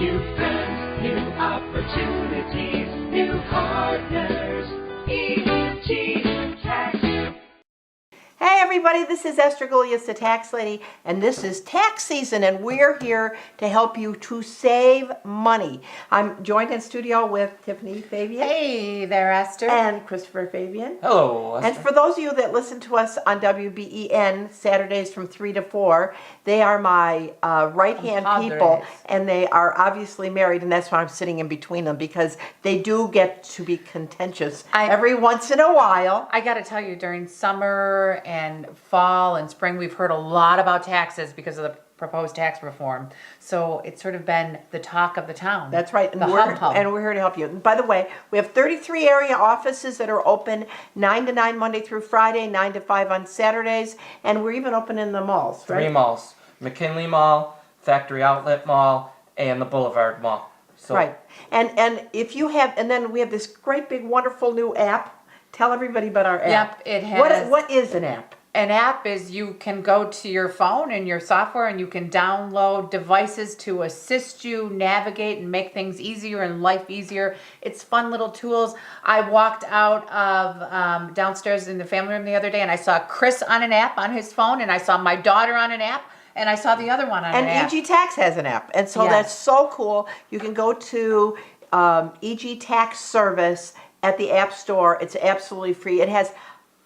New friends, new opportunities, new partners. EFG Tax. Hey everybody, this is Esther Golias, the Tax Lady, and this is tax season, and we're here to help you to save money. I'm joined in studio with Tiffany Fabian. Hey there, Esther. And Christopher Fabian. Hello, Esther. And for those of you that listen to us on WBEN Saturdays from 3 to 4, they are my right-hand people, and they are obviously married, and that's why I'm sitting in between them, because they do get to be contentious every once in a while. I got to tell you, during summer and fall and spring, we've heard a lot about taxes because of the proposed tax reform. So it's sort of been the talk of the town. That's right. And we're here to help you. And by the way, we have 33 area offices that are open 9 to 9 Monday through Friday, 9 to 5 on Saturdays, and we're even open in the malls, right? 3 malls. McKinley Mall, Factory Outlet Mall, and the Boulevard Mall. So, right. And if you have, and then we have this great big wonderful new app. Tell everybody about our app. Yep, it has. What is an app? An app is you can go to your phone and your software and you can download devices to assist you navigate and make things easier and life easier. It's fun little tools. I walked out of downstairs in the family room the other day and I saw Chris on an app on his phone, and I saw my daughter on an app, and I saw the other one on an app. And EG Tax has an app, and so that's so cool. You can go to EG Tax Service at the App Store. It's absolutely free. It has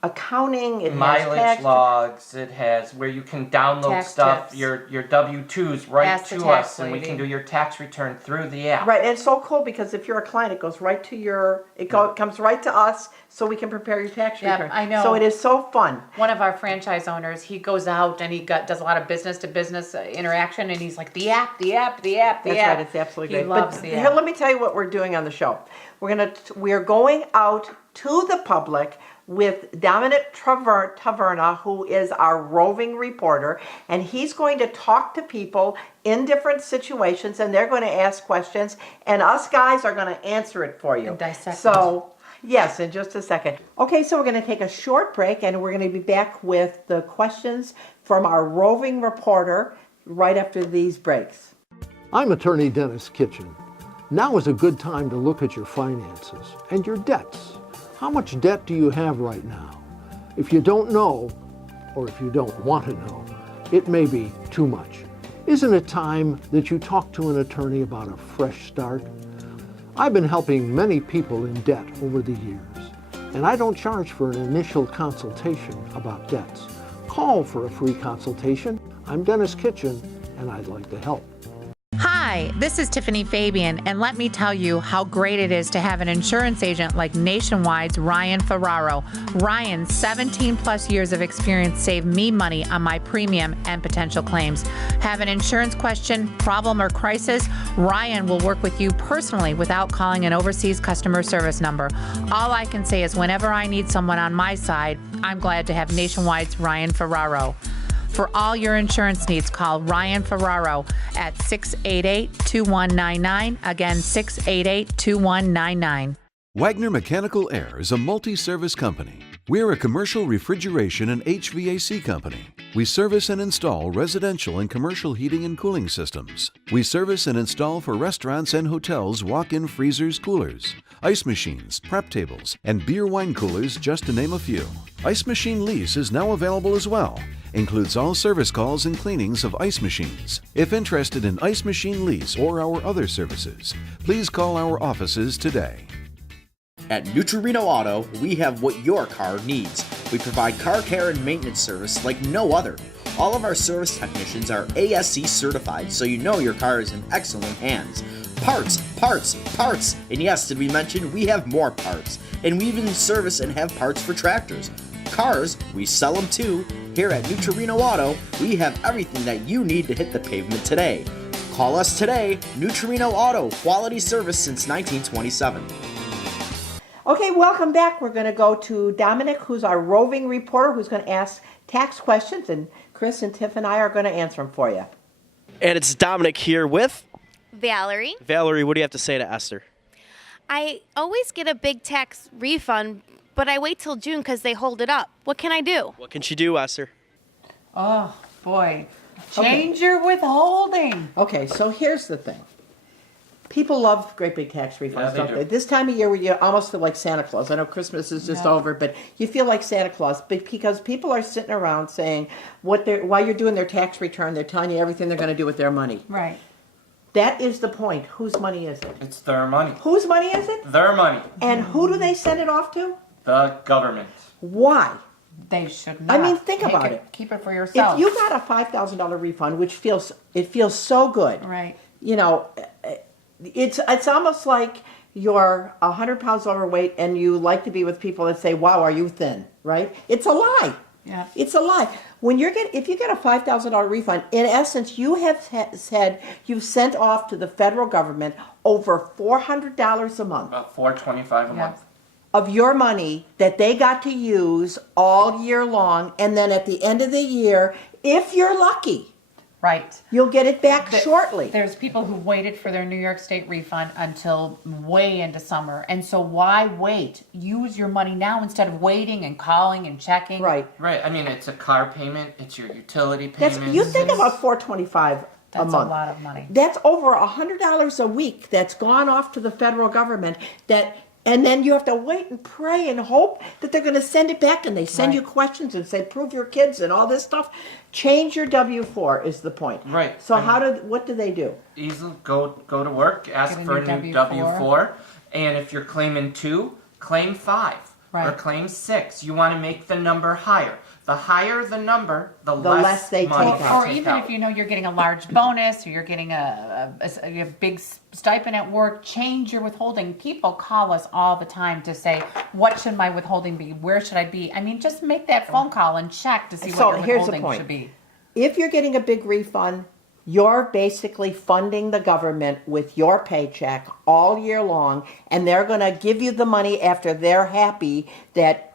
accounting, it mileage has tax logs, it has where you can download tax stuff, tips. your W-2s right Ask the to tax us, and we lady. can do your tax return through the app. Right, and it's so cool because if you're a client, it goes right to your, comes right to us, so we can prepare your tax return. I know. So it is so fun. One of our franchise owners, he goes out and he does a lot of business to business interaction, and he's like, the app. That's right, it's absolutely great. He loves but the here, app. let me tell you what we're doing on the show. We're going out to the public with Dominic Taverna, who is our roving reporter, and he's going to talk to people in different situations, and they're going to ask questions, and us guys are going to answer it for you. And dissect So, yes, in just a second. Okay, so we're going to take a short break, and we're going to be back with the questions from our roving reporter right after these breaks. I'm attorney Dennis Kitchen. Now is a good time to look at your finances and your debts. How much debt do you have right now? If you don't know, or if you don't want to know, it may be too much. Isn't it time that you talk to an attorney about a fresh start? I've been helping many people in debt over the years, and I don't charge for an initial consultation about debts. Call for a free consultation. I'm Dennis Kitchen, and I'd like to help. Hi, this is Tiffany Fabian, and let me tell you how great it is to have an insurance agent like Nationwide's Ryan Ferraro. Ryan's 17 plus years of experience saved me money on my premium and potential claims. Have an insurance question, problem, or crisis? Ryan will work with you personally without calling an overseas customer service number. All I can say is whenever I need someone on my side, I'm glad to have Nationwide's Ryan Ferraro. For all your insurance needs, call Ryan Ferraro at 688-2199. Again, 688-2199. Wagner Mechanical Air is a multi-service company. We're a commercial refrigeration and HVAC company. We service and install residential and commercial heating and cooling systems. We service and install for restaurants and hotels walk-in freezers, coolers, ice machines, prep tables, and beer wine coolers, just to name a few. Ice Machine Lease is now available as well. Includes all service calls and cleanings of ice machines. If interested in Ice Machine Lease or our other services, please call our offices today. At Neutrino Auto, we have what your car needs. We provide car care and maintenance service like no other. All of our service technicians are ASC certified, so you know your car is in excellent hands. Parts, parts, parts! And yes, did we mention we have more parts? And we even service and have parts for tractors. Cars, we sell them too. Here at Neutrino Auto, we have everything that you need to hit the pavement today. Call us today. Neutrino Auto, quality service since 1927. Okay, welcome back. We're going to go to Dominic, who's our roving reporter, who's going to ask tax questions, and Chris and Tiff and I are going to answer them for you. And it's Dominic here with Valerie. Valerie. What do you have to say to Esther? I always get a big tax refund, but I wait till June because they hold it up. What can I do? What can she do, Esther? Oh, boy. Change your withholding. Okay, so here's the thing. People love great big tax refunds, Yeah, they don't do. they? This time of year, you almost feel like Santa Claus. I know Christmas is just over, but you feel like Santa Claus because people are sitting around saying while you're doing their tax return, they're telling you everything they're going to do with their money. Right. That is the point. Whose money is it? It's their money. Whose money is it? Their money. And who do they send it off to? The government. Why? They should not. I mean, think Take about it. Keep it for yourself. If you got a $5,000 refund, which feels so good, Right. you know, it's almost like you're 100 pounds overweight and you like to be with people that say, "Wow, are you thin?" Right? It's a lie. Yeah. It's a lie. If you get a $5,000 refund, in essence, you have said you've sent off to the federal government over $400 a month About $425 a Yeah. month. of your money that they got to use all year long, and then at the end of the year, if you're lucky, Right. you'll get it back The- shortly. There's people who waited for their New York State refund until way into summer. And so why wait? Use your money now instead of waiting and calling and checking. Right. Right. I mean, it's a car payment. It's your utility That's payments. you think it's- about $425 a That's a month. lot of money. That's over $100 a week that's gone off to the federal government. And then you have to wait and pray and hope that they're going to send it back, and they send Right. you questions and say prove your kids and all this stuff. Change your W-4 is the point. Right. So And- what do they do? Easily go to work, ask Get a for new a new W-4. W-4, and if you're claiming 2, claim 5 or Right. claim 6. You want to make the number higher. The higher the number, the less less they money take they out. Or take even out. if you know you're getting a large bonus or you're getting a big stipend at work, change your withholding. People call us all the time to say, what should my withholding be? Where should I be? I mean, just make that phone call and check to see So what your here's the withholding point. should be. If you're getting a big refund, you're basically funding the government with your paycheck all year long, and they're going to give you the money after they're happy that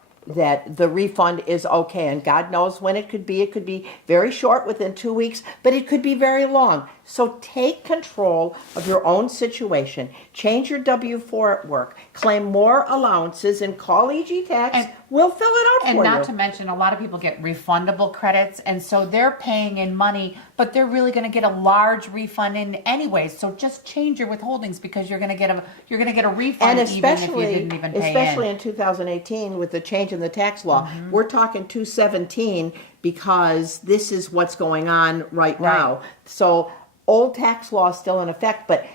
the refund is okay. And God knows when it could be. It could be very short, within 2 weeks, but it could be very long. So take control of your own situation. Change your W-4 at work. Claim more allowances and call EG Tax. And- We'll fill it out And for not you. to mention, a lot of people get refundable credits, and so they're paying in money, but they're really going to get a large refund in anyways. So just change your withholdings because you're going to get a refund And even if you didn't even pay especially in. in 2018 with the change in the tax law, we're talking 217 because this is what's going on right now. So old tax law is still in effect, but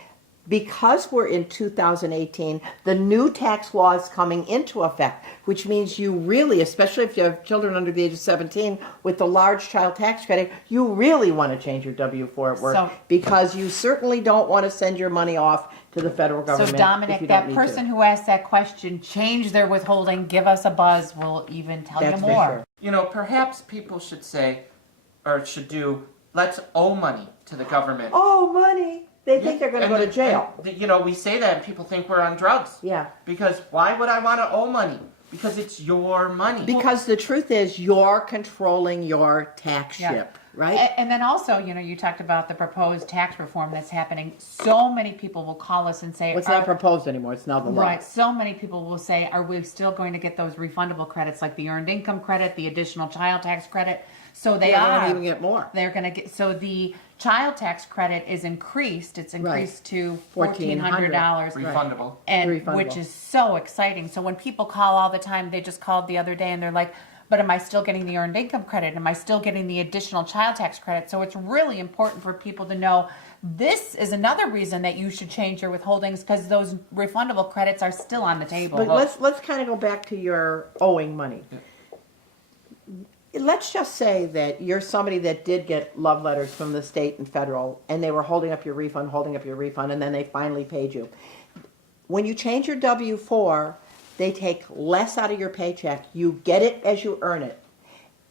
because we're in 2018, the new tax law is coming into effect, which means you really, especially if you have children under the age of 17 with the large child tax credit, you really want to change your W-4 at work So- because you certainly don't want to send your money off to the federal government. So if Dominic, you don't that need person to. who asked that question, change their withholding, give us a buzz. We'll even tell That's you for more. sure. You know, perhaps people should say, or should do, let's owe money to the government. Oh, money. They think they're going to And go to the- jail. and you know, we say that and people think we're on drugs. Yeah. Because why would I want to owe money? Because it's your money. Because the truth is, you're controlling your tax Yeah. ship, right? And then also, you talked about the proposed tax reform that's happening. So many people will call us and say, Well, it's not proposed anymore. It's now the law. Right. So many people will say, are we still going to get those refundable credits like the earned income credit, the additional child tax credit? So they Yeah, are. they're gonna even get more. They're going to get, so the child tax credit is increased. It's increased to $1,400. refundable. And Refundable. which is so exciting. So when people call all the time, they just called the other day and they're like, but am I still getting the earned income credit? Am I still getting the additional child tax credit? So it's really important for people to know this is another reason that you should change your withholdings because those refundable credits are still on the table. But let's kind of go back to your owing money. Let's just say that you're somebody that did get love letters from the state and federal, and they were holding up your refund, and then they finally paid you. When you change your W-4, they take less out of your paycheck. You get it as you earn it.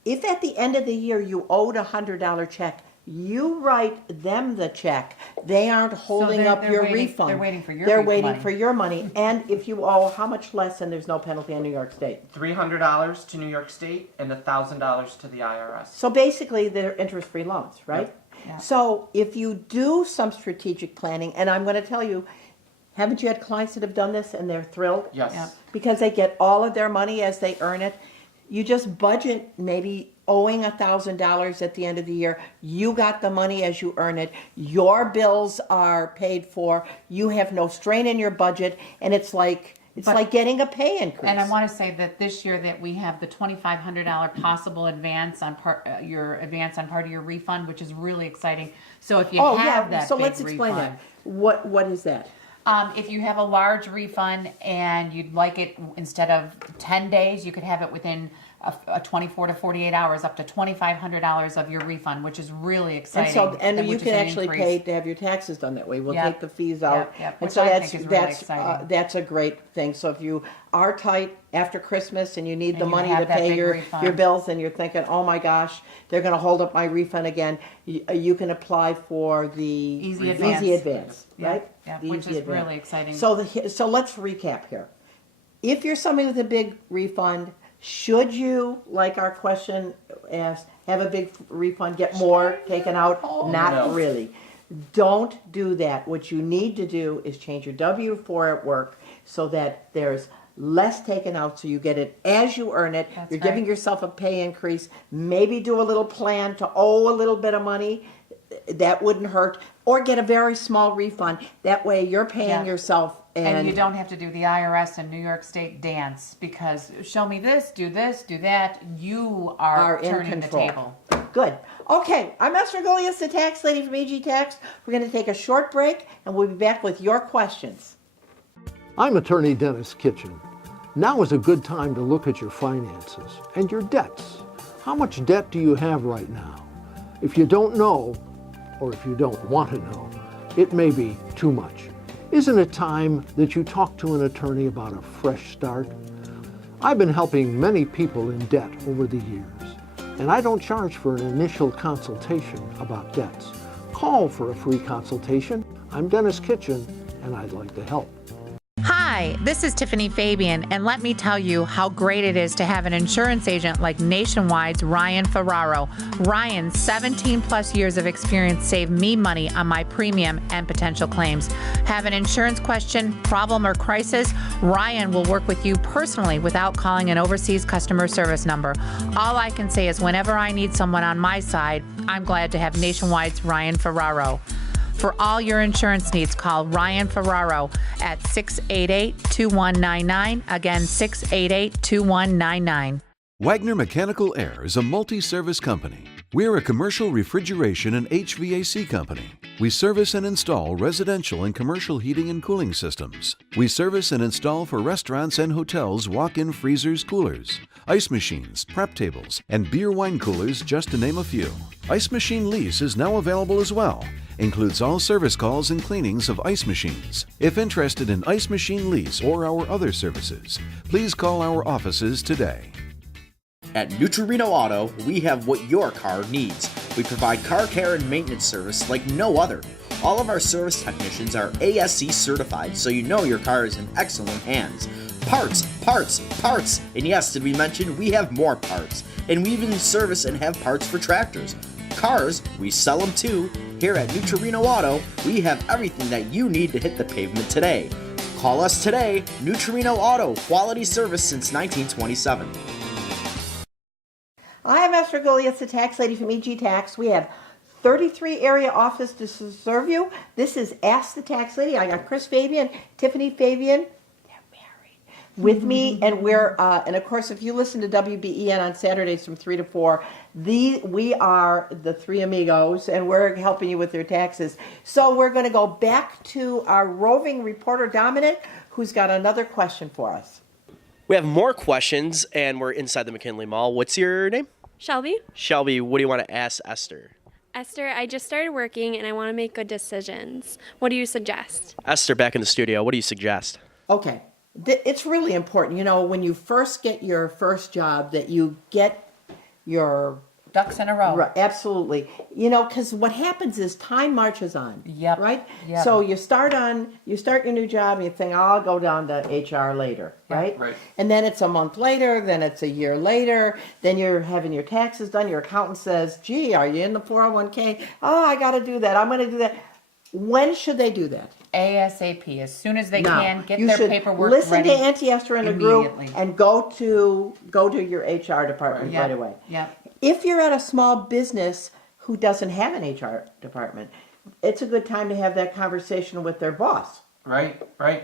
If at the end of the year you owed a $100 check, you write them the check. They aren't holding they're- up they're your waiting- refund. they're waiting for your They're refund waiting money. for your money. And if you owe how much less, and there's no penalty in New York State. $300 to New York State and $1,000 to the IRS. So basically, they're interest-free loans, right? Yeah. So if you do some strategic planning, and I'm going to tell you, haven't you had clients that have done this and they're thrilled? Yes. Yeah. Because they get all of their money as they earn it. You just budget maybe owing $1,000 at the end of the year. You got the money as you earn it. Your bills are paid for. You have no strain in your budget, and it's like getting a pay increase. And I want to say that this year that we have the $2,500 possible advance on part of your refund, which is really exciting. So if you have that so big let's explain refund, that. What is that? if you have a large refund and you'd like it instead of 10 days, you could have it within a 24 to 48 hours, up to $2,500 of your refund, which is really exciting. And you which is can an actually increase. pay to have your taxes done that way. We'll Yep. take the fees out. Yep. And Which so I think is really exciting. that's a great thing. So if you are tight after Christmas and you need the you money have to that pay big your refund. bills and you're thinking, oh my gosh, they're going to hold up my refund again, you can apply for the Easy advance. right? Yeah, The which easy is advance. really exciting. So let's recap here. If you're somebody with a big refund, should you, like our question asked, have a big refund, get more taken out? Not no. really. Don't do that. What you need to do is change your W-4 at work so that there's less taken out, so you get it as you earn it. That's You're giving right. yourself a pay increase. Maybe do a little plan to owe a little bit of money. That wouldn't hurt. Or get a very small refund. That way you're paying Yeah. yourself. And you don't have to do the IRS and New York State dance, because show me this, do that. You are in turning control. the table. Good. Okay, I'm Esther Golias, the tax lady from AG Tax. We're going to take a short break, and we'll be back with your questions. I'm attorney Dennis Kitchen. Now is a good time to look at your finances and your debts. How much debt do you have right now? If you don't know, or if you don't want to know, it may be too much. Isn't it time that you talk to an attorney about a fresh start? I've been helping many people in debt over the years, and I don't charge for an initial consultation about debts. Call for a free consultation. I'm Dennis Kitchen, and I'd like to help. Hi, this is Tiffany Fabian, and let me tell you how great it is to have an insurance agent like Nationwide's Ryan Ferraro. Ryan's 17 plus years of experience saved me money on my premium and potential claims. Have an insurance question, problem, or crisis? Ryan will work with you personally without calling an overseas customer service number. All I can say is whenever I need someone on my side, I'm glad to have Nationwide's Ryan Ferraro. For all your insurance needs, call Ryan Ferraro at 688-2199. Again, 688-2199. Wagner Mechanical Air is a multi-service company. We're a commercial refrigeration and HVAC company. We service and install residential and commercial heating and cooling systems. We service and install for restaurants and hotels walk-in freezers, coolers, ice machines, prep tables, and beer wine coolers, just to name a few. Ice Machine Lease is now available as well. Includes all service calls and cleanings of ice machines. If interested in Ice Machine Lease or our other services, please call our offices today. At Neutrino Auto, we have what your car needs. We provide car care and maintenance service like no other. All of our service technicians are ASC certified, so you know your car is in excellent hands. Parts, parts, parts! And yes, did we mention we have more parts? And we even service and have parts for tractors. Cars, we sell them too. Here at Neutrino Auto, we have everything that you need to hit the pavement today. Call us today. Neutrino Auto, quality service since 1927. I'm Esther Golias, the tax lady from EG Tax. We have 33 area offices to serve you. This is Ask the Tax Lady. I got Chris Fabian, Tiffany Fabian. They're married. With me, and and of course, if you listen to WBEN on Saturdays from 3 to 4, we are the three amigos, and we're helping you with your taxes. So we're going to go back to our roving reporter, Dominic, who's got another question for us. We have more questions, and we're inside the McKinley Mall. What's your name? Shelby? Shelby, what do you want to ask Esther? Esther, I just started working and I want to make good decisions. What do you suggest? Esther, back in the studio, what do you suggest? Okay. It's really important, when you first get your first job, that you get your Ducks in a row. Right, absolutely. Because what happens is time marches on. Yep. Right? Yep. So you start your new job and you think, I'll go down to HR later, right? Right. And then it's a month later, then it's a year later, then you're having your taxes done, your accountant says, gee, are you in the 401k? Oh, I got to do that. I'm going to do that. When should they do that? ASAP, as soon as they Now, can, get you their should paperwork listen ready. to Auntie Esther in the group immediately. and go to your HR department Yep, right away. yep. If you're at a small business who doesn't have an HR department, it's a good time to have that conversation with their boss. Right.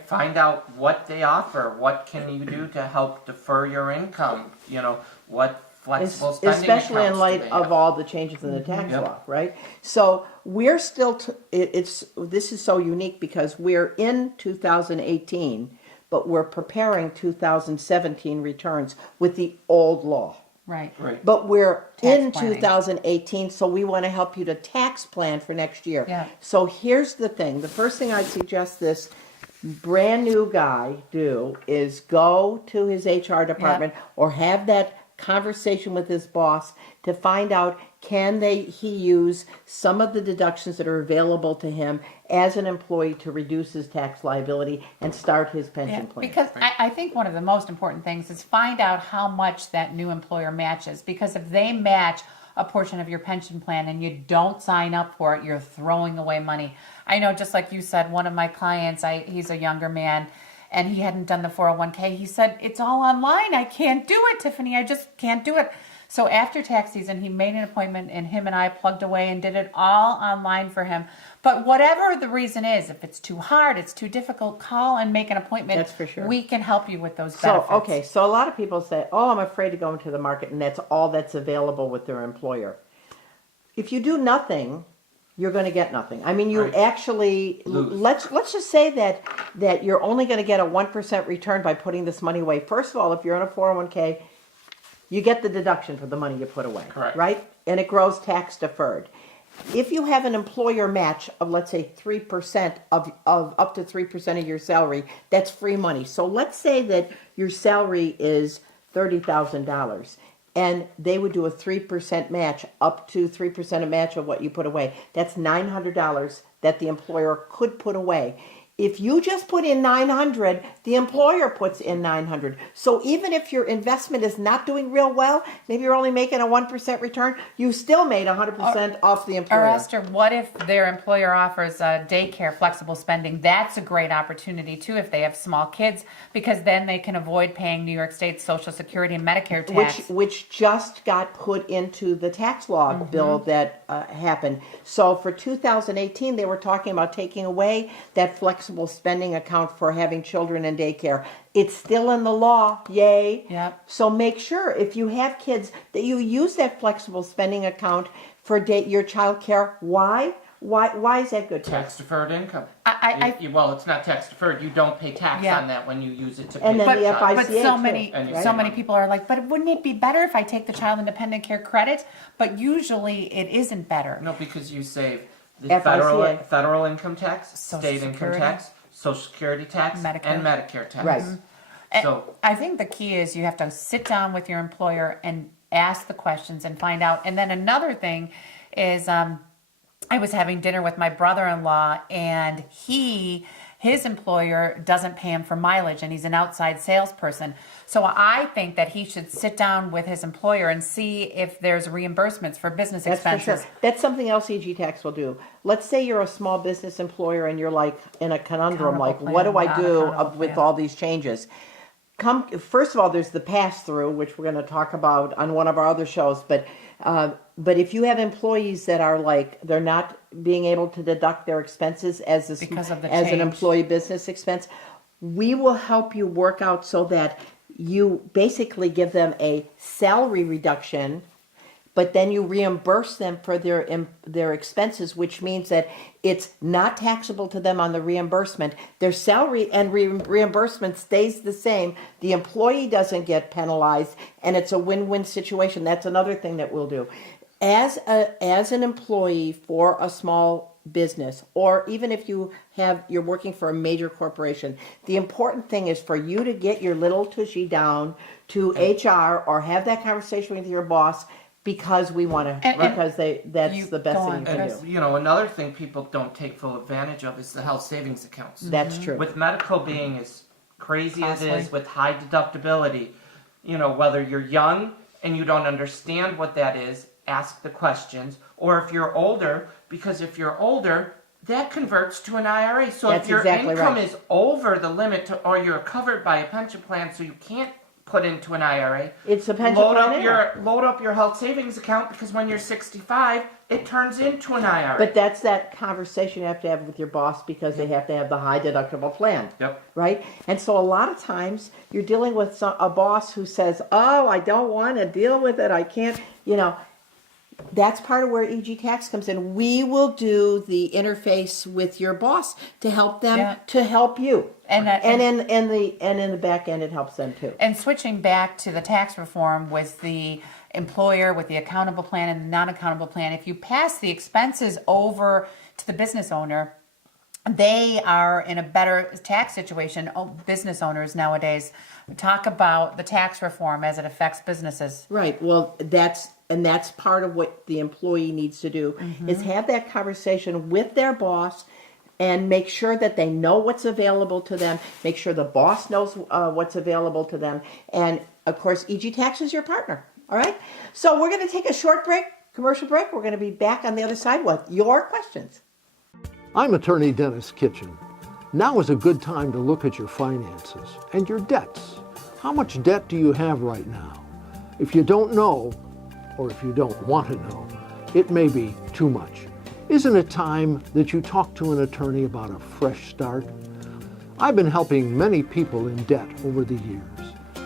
Find out what they offer. What can you do to help defer your income? You know, what flexible spending Especially in accounts light do they of have? all the changes in the tax Yep. law, right? So we're still, this is so unique because we're in 2018, but we're preparing 2017 returns with the old law. Right. But we're in planning. 2018, so we want to help you to tax plan for next year. Yeah. So here's the thing. The first thing I'd suggest this brand new guy do is go to his HR department or have that conversation with his boss to find out he use some of the deductions that are available to him as an employee to reduce his tax liability and start his pension plan. Because I think one of the most important things is find out how much that new employer matches. Because if they match a portion of your pension plan and you don't sign up for it, you're throwing away money. I know, just like you said, one of my clients, he's a younger man, and he hadn't done the 401k. He said, it's all online. I can't do it, Tiffany. I just can't do it. So after tax season, he made an appointment, and him and I plugged away and did it all online for him. But whatever the reason is, if it's too hard, it's too difficult, call and make an appointment. That's for sure. We can help you with those So, benefits. so a lot of people say, oh, I'm afraid to go into the market, and that's all that's available with their employer. If you do nothing, you're going to get nothing. I mean, you Right. actually, Lose. let's just say that you're only going to get a 1% return by putting this money away. First of all, if you're in a 401k, you get the deduction for the money you put away. Correct. Right? And it grows tax deferred. If you have an employer match of, let's say, 3% of up to 3% of your salary, that's free money. So let's say that your salary is $30,000 and they would do a 3% match, up to 3% of match of what you put away. That's $900 that the employer could put away. If you just put in $900, the employer puts in $900. So even if your investment is not doing real well, maybe you're only making a 1% return, you still made 100% off the employer. Or Esther, what if their employer offers daycare flexible spending? That's a great opportunity too if they have small kids, because then they can avoid paying New York State Social Security and Medicare tax. Which just got put into the tax law bill that happened. So for 2018, they were talking about taking away that flexible spending account for having children in daycare. It's still in the law, yay. Yep. So make sure if you have kids that you use that flexible spending account for your child care. Why? Why is that good? Tax deferred income. I- It's not tax deferred. You don't pay tax Yeah. on that when you use it to And pay then for the child. FICA But too, so many, right? so many people are like, but wouldn't it be better if I take the child independent care credit? But usually it isn't better. No, because you save the FICA. federal income tax, Social state income Security. tax, Social Security tax, Medicare. and Medicare tax. Right. So I think the key is you have to sit down with your employer and ask the questions and find out. And then another thing is, I was having dinner with my brother-in-law, and his employer doesn't pay him for mileage, and he's an outside salesperson. So I think that he should sit down with his employer and see if there's reimbursements for business That's for expenses. sure. That's something else EG Tax will do. Let's say you're a small business employer and you're like in a conundrum, Accountable like plan, what do I do non-accountable with plan. all these changes? First of all, there's the pass-through, which we're going to talk about on one of our other shows. But if you have employees that are like they're not being able to deduct their expenses as Because of the as an change. employee business expense, we will help you work out so that you basically give them a salary reduction, but then you reimburse them for their expenses, which means that it's not taxable to them on the reimbursement. Their salary and reimbursement stays the same. The employee doesn't get penalized, and it's a win-win situation. That's another thing that we'll do. As an employee for a small business, or even if you're working for a major corporation, the important thing is for you to get your little tushy down to HR or have that conversation with your boss, because we want to, And- because that's you the best go thing on, you can and do. another thing people don't take full advantage of is the health savings accounts. That's true. With medical being as crazy as it Costly. is, with high deductibility, whether you're young and you don't understand what that is, ask the questions. Or if you're older, because if you're older, that converts to an IRA. So That's if your exactly income right. is over the limit or you're covered by a pension plan so you can't put into an IRA, It's a pension plan anyway. load up your health savings account, because when you're 65, it turns into an IRA. But that's that conversation you have to have with your boss, because they have to have the high deductible plan. Yep. Right? And so a lot of times you're dealing with a boss who says, oh, I don't want to deal with it. I can't, that's part of where EG Tax comes in. We will do the interface with your boss to help them, to help you. And in the back end, it helps them too. And switching back to the tax reform with the employer, with the accountable plan and the non-accountable plan, if you pass the expenses over to the business owner, they are in a better tax situation. Business owners nowadays talk about the tax reform as it affects businesses. Right. Well, that's part of what the employee needs to do, is have that conversation with their boss and make sure that they know what's available to them, make sure the boss knows what's available to them. And of course, EG Tax is your partner. All right. So we're going to take a short break, commercial break. We're going to be back on the other side with your questions. I'm attorney Dennis Kitchen. Now is a good time to look at your finances and your debts. How much debt do you have right now? If you don't know, or if you don't want to know, it may be too much. Isn't it time that you talk to an attorney about a fresh start? I've been helping many people in debt over the years,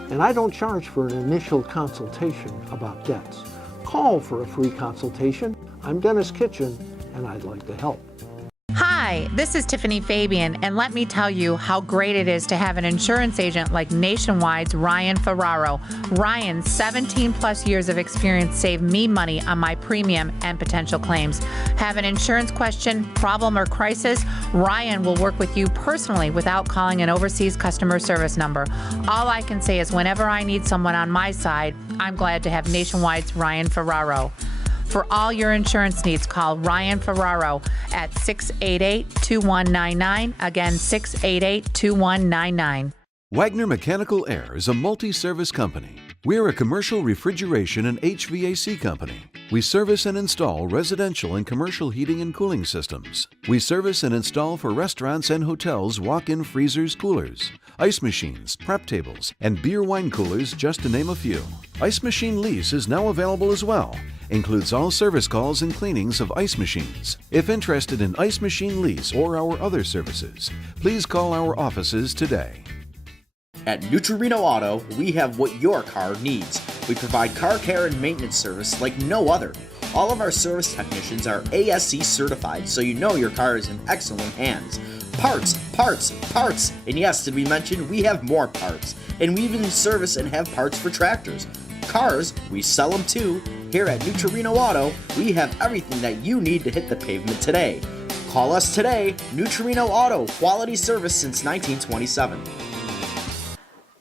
and I don't charge for an initial consultation about debts. Call for a free consultation. I'm Dennis Kitchen, and I'd like to help. Hi, this is Tiffany Fabian, and let me tell you how great it is to have an insurance agent like Nationwide's Ryan Ferraro. Ryan's 17 plus years of experience saved me money on my premium and potential claims. Have an insurance question, problem, or crisis? Ryan will work with you personally without calling an overseas customer service number. All I can say is whenever I need someone on my side, I'm glad to have Nationwide's Ryan Ferraro. For all your insurance needs, call Ryan Ferraro at 688-2199. Again, 688-2199. Wagner Mechanical Air is a multi-service company. We're a commercial refrigeration and HVAC company. We service and install residential and commercial heating and cooling systems. We service and install for restaurants and hotels walk-in freezers, coolers, ice machines, prep tables, and beer wine coolers, just to name a few. Ice Machine Lease is now available as well. Includes all service calls and cleanings of ice machines. If interested in Ice Machine Lease or our other services, please call our offices today. At Neutrino Auto, we have what your car needs. We provide car care and maintenance service like no other. All of our service technicians are ASE certified, so you know your car is in excellent hands. Parts, parts, parts! And yes, did we mention we have more parts? And we even service and have parts for tractors. Cars, we sell them too. Here at Neutrino Auto, we have everything that you need to hit the pavement today. Call us today. Neutrino Auto, quality service since 1927.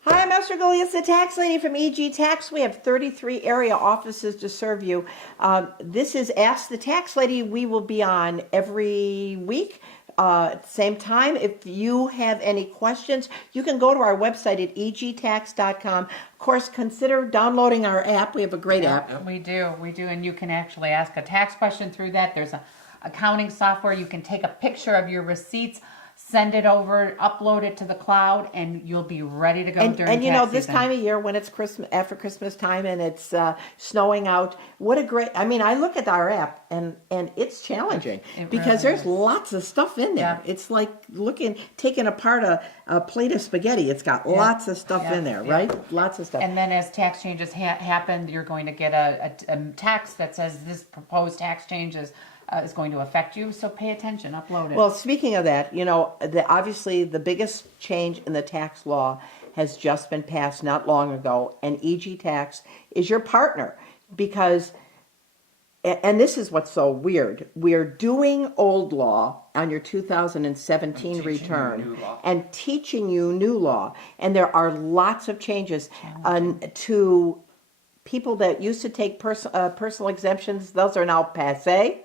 Hi, I'm Esther Golias, the tax lady from EG Tax. We have 33 area offices to serve you. This is Ask the Tax Lady. We will be on every week at the same time. If you have any questions, you can go to our website at egtax.com. Of course, consider downloading our app. We have a great app. We do, and you can actually ask a tax question through that. There's accounting software. You can take a picture of your receipts, send it over, upload it to the cloud, and you'll be ready to go during And you know, tax this season. time of year when it's Christmas, after Christmas time, and it's snowing out, what a great, I mean, I look at our app and it's challenging because really there's lots of stuff in there. Yeah. It's like taking apart a plate of spaghetti. It's got lots of stuff in there, right? Lots of stuff. And then as tax changes happen, you're going to get a text that says this proposed tax changes is going to affect you, so pay attention, upload it. Well, speaking of that, you know, obviously the biggest change in the tax law has just been passed not long ago, and EG Tax is your partner because, and this is what's so weird, we're doing old law on your 2017 return and teaching you new law, and there are lots of changes to people that used to take personal exemptions. Those are now passé.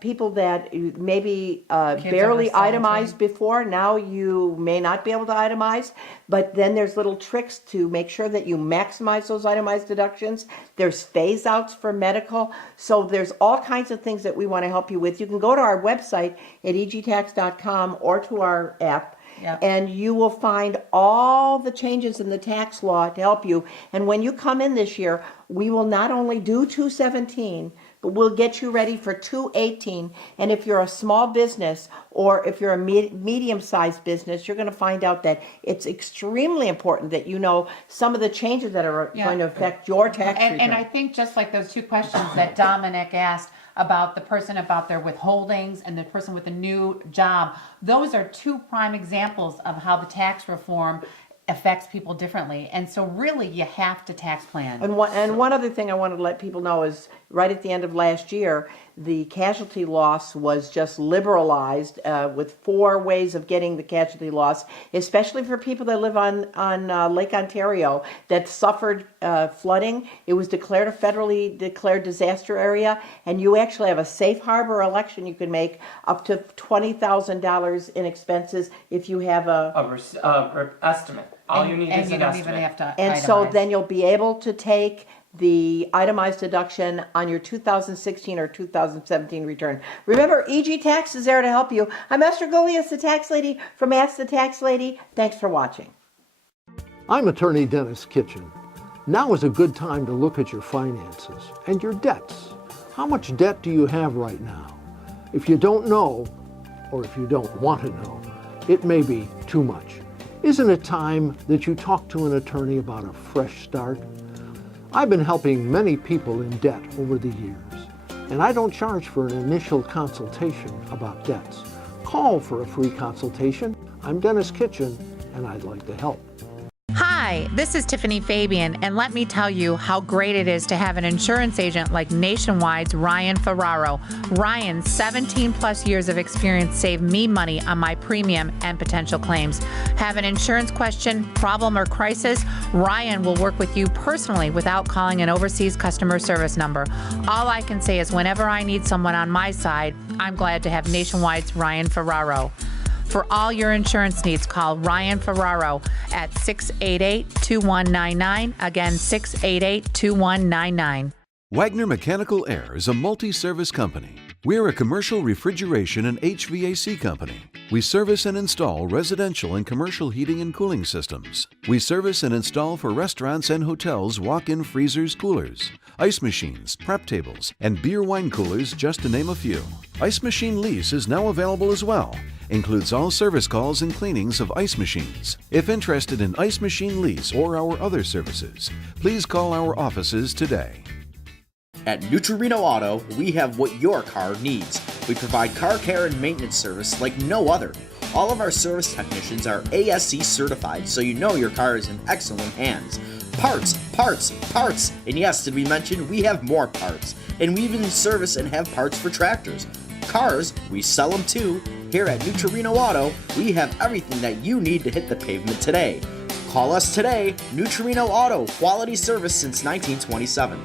People that maybe barely over 17. itemized before, now you may not be able to itemize, but then there's little tricks to make sure that you maximize those itemized deductions. There's phase outs for medical. So there's all kinds of things that we want to help you with. You can go to our website at egtax.com or to our app. Yep. And you will find all the changes in the tax law to help you. And when you come in this year, we will not only do 217, but we'll get you ready for 218. And if you're a small business or if you're a medium-sized business, you're going to find out that it's extremely important that you know some of the changes that are going to affect your tax return. And I think just like those two questions that Dominic asked about the person about their withholdings and the person with a new job, those are two prime examples of how the tax reform affects people differently. And so really you have to tax plan. And one other thing I wanted to let people know is right at the end of last year, the casualty loss was just liberalized with 4 ways of getting the casualty loss, especially for people that live on Lake Ontario that suffered flooding. It was declared a federally declared disaster area, and you actually have a safe harbor election you can make up to $20,000 in expenses if you have Estimate. All you need is an estimate. Even have to and so itemize. then you'll be able to take the itemized deduction on your 2016 or 2017 return. Remember, EG Tax is there to help you. I'm Esther Golias, the tax lady from Ask the Tax Lady. Thanks for watching. I'm attorney Dennis Kitchen. Now is a good time to look at your finances and your debts. How much debt do you have right now? If you don't know, or if you don't want to know, it may be too much. Isn't it time that you talk to an attorney about a fresh start? I've been helping many people in debt over the years, and I don't charge for an initial consultation about debts. Call for a free consultation. I'm Dennis Kitchen, and I'd like to help. Hi, this is Tiffany Fabian, and let me tell you how great it is to have an insurance agent like Nationwide's Ryan Ferraro. Ryan's 17 plus years of experience saved me money on my premium and potential claims. Have an insurance question, problem, or crisis? Ryan will work with you personally without calling an overseas customer service number. All I can say is whenever I need someone on my side, I'm glad to have Nationwide's Ryan Ferraro. For all your insurance needs, call Ryan Ferraro at 688-2199. Again, 688-2199. Wagner Mechanical Air is a multi-service company. We're a commercial refrigeration and HVAC company. We service and install residential and commercial heating and cooling systems. We service and install for restaurants and hotels walk-in freezers, coolers, ice machines, prep tables, and beer wine coolers, just to name a few. Ice machine lease is now available as well. Includes all service calls and cleanings of ice machines. If interested in ice machine lease or our other services, please call our offices today. At Neutrino Auto, we have what your car needs. We provide car care and maintenance service like no other. All of our service technicians are ASC certified, so you know your car is in excellent hands. Parts, parts, parts! And yes, did we mention we have more parts? And we even service and have parts for tractors. Cars, we sell them too. Here at Neutrino Auto, we have everything that you need to hit the pavement today. Call us today. Neutrino Auto, quality service since 1927.